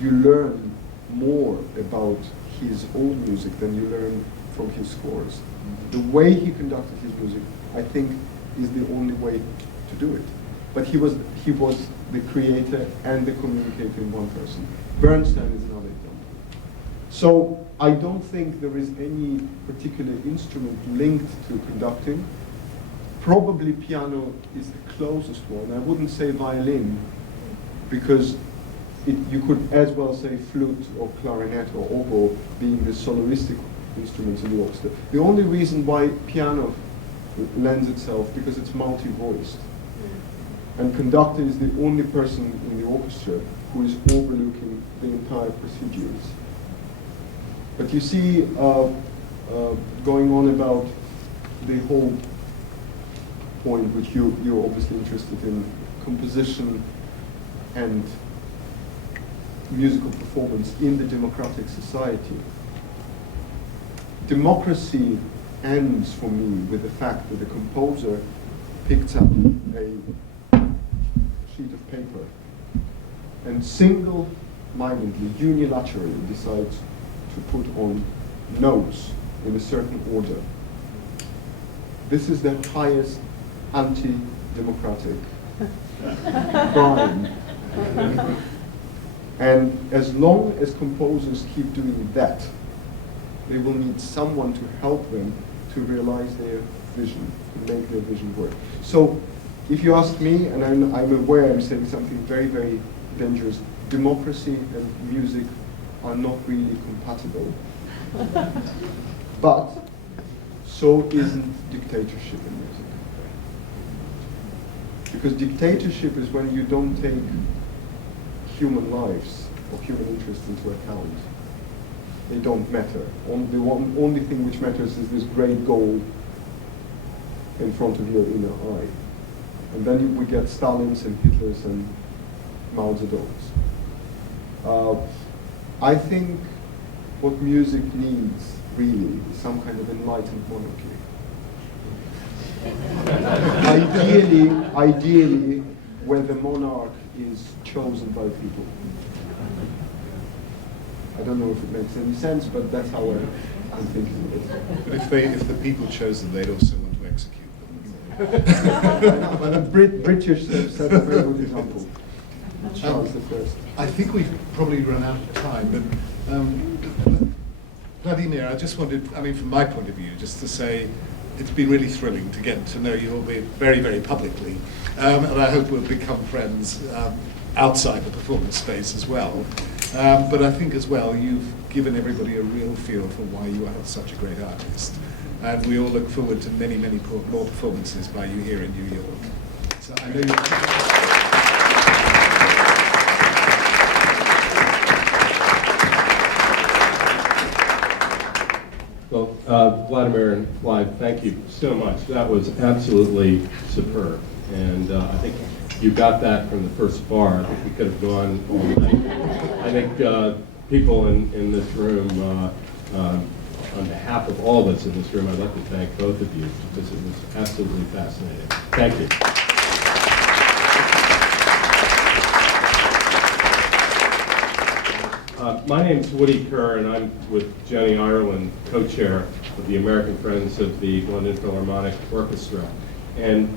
you learn more about his own music than you learn from his scores. The way he conducted his music, I think, is the only way to do it. But he was the creator and the communicator in one person. Bernstein is another example. So I don't think there is any particular instrument linked to conducting. Probably piano is the closest one. I wouldn't say violin, because you could as well say flute or clarinet or oboe, being the soloistic instruments in the orchestra. The only reason why piano lends itself, because it's multi-voiced. And conductor is the only person in the orchestra who is overlooking the entire procedures. But you see, going on about the whole point which you're obviously interested in, composition and musical performance in the democratic society. Democracy ends for me with the fact that the composer picks up a sheet of paper and single-mindedly, unilaterally decides to put on notes in a certain order. This is the highest anti-democratic crime. And as long as composers keep doing that, they will need someone to help them to realize their vision, to make their vision work. So if you ask me, and I'm aware I'm saying something very, very dangerous, democracy and music are not really compatible. But so isn't dictatorship in music. Because dictatorship is when you don't take human lives or human interests into account. They don't matter. The only thing which matters is this great goal in front of your inner eye. And then we get Stalins and Hitlers and Mao Zedongs. I think what music needs really is some kind of enlightened monarchy. Ideally, where the monarch is chosen by people. I don't know if it makes any sense, but that's how I'm thinking of it. But if the people chose them, they'd also want to execute them. But the British set a very good example. Charles I. I think we've probably run out of time, but Vladimir, I just wanted, from my point of view, just to say it's been really thrilling to get to know you all very, very publicly, and I hope we'll become friends outside the performance space as well. But I think as well, you've given everybody a real feel for why you are such a great artist. And we all look forward to many, many more performances by you here in New York. So I know you're... Well, Vladimir and Clive, thank you so much. That was absolutely superb. And I think you got that from the first bar. I think we could have gone all night. I think people in this room, on behalf of all of us in this room, I'd like to thank both of you because it was absolutely fascinating. Thank you. My name's Woody Kerr, and I'm with Jenny Ireland, co-chair of the American Friends of the London Philharmonic Orchestra. And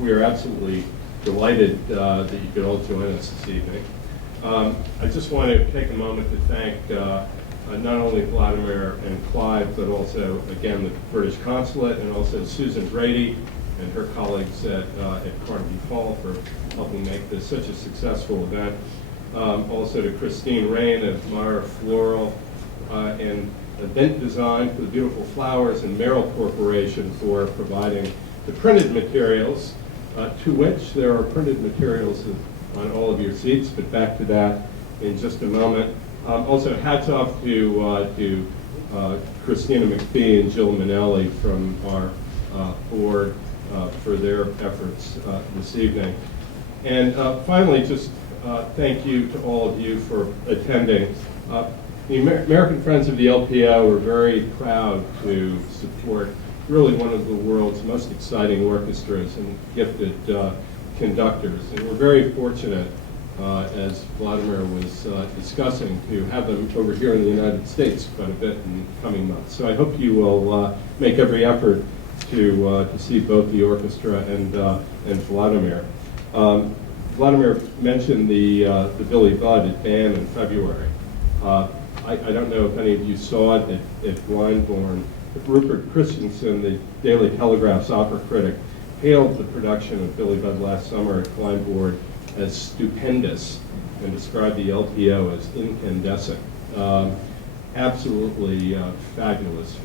we are absolutely delighted that you could all join us this evening. I just want to take a moment to thank not only Vladimir and Clive, but also, again, the British Consulate, and also Susan Brady and her colleagues at Carnegie Hall for helping make this such a successful event. Also to Christine Rain of Meyer Floral and Event Design for the beautiful flowers, and Merrill Corporation for providing the printed materials, to which there are printed materials on all of your seats, but back to that in just a moment. Also hats off to Christina McPhee and Jill Minnelli from our board for their efforts this evening. And finally, just thank you to all of you for attending. The American Friends of the LPO are very proud to support really one of the world's most exciting orchestras and gifted conductors. And we're very fortunate, as Vladimir was discussing, to have them over here in the United States quite a bit in the coming months. So I hope you will make every effort to see both the orchestra and Vladimir. Vladimir mentioned the Billy Budd at BAM in February. I don't know if any of you saw it at Glyndebourne. Rupert Christensen, the Daily Telegraph's opera critic, hailed the production of Billy Budd last summer at Glyndebourne as stupendous and described the LPO as incandescent. Absolutely fabulous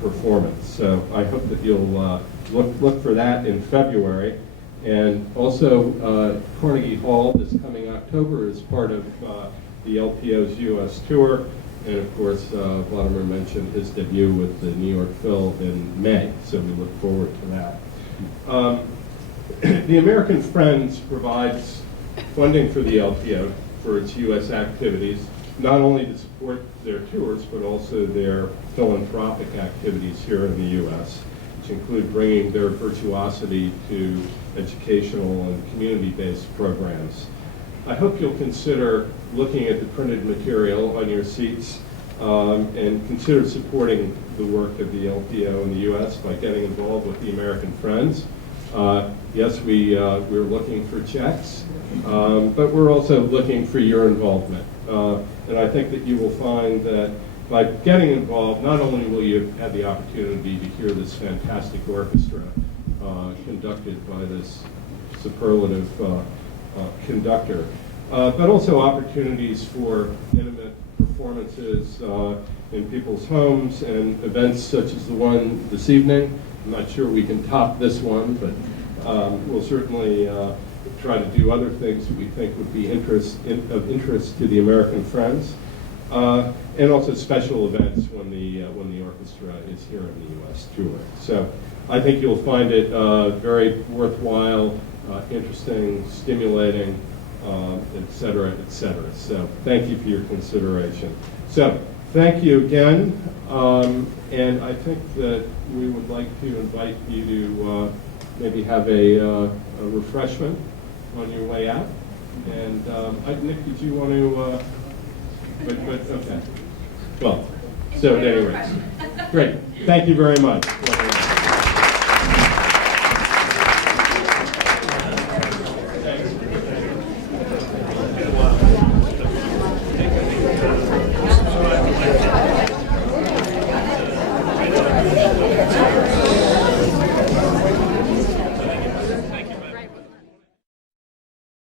performance. So I hope that you'll look for that in February. And also, Carnegie Hall this coming October is part of the LPO's U.S. tour. And of course, Vladimir mentioned his debut with the New York Phil in May, so we look forward to that. The American Friends provides funding for the LPO for its U.S. activities, not only to support their tours, but also their philanthropic activities here in the U.S., which include bringing their virtuosity to educational and community-based programs. I hope you'll consider looking at the printed material on your seats and consider supporting the work of the LPO in the U.S. by getting involved with the American Friends. Yes, we're looking for checks, but we're also looking for your involvement. And I think that you will find that by getting involved, not only will you have the opportunity to hear this fantastic orchestra conducted by this superlative conductor, but also opportunities for intimate performances in people's homes and events such as the one this evening. I'm not sure we can top this one, but we'll certainly try to do other things that we think would be of interest to the American Friends, and also special events when the orchestra is here in the U.S. touring. So I think you'll find it very worthwhile, interesting, stimulating, et cetera, et cetera. So thank you for your consideration. So thank you again, and I think that we would like to invite you to maybe have a refreshment on your way out. And Nick, did you want to? Okay. Well, so at any rate, great. Thank you very much.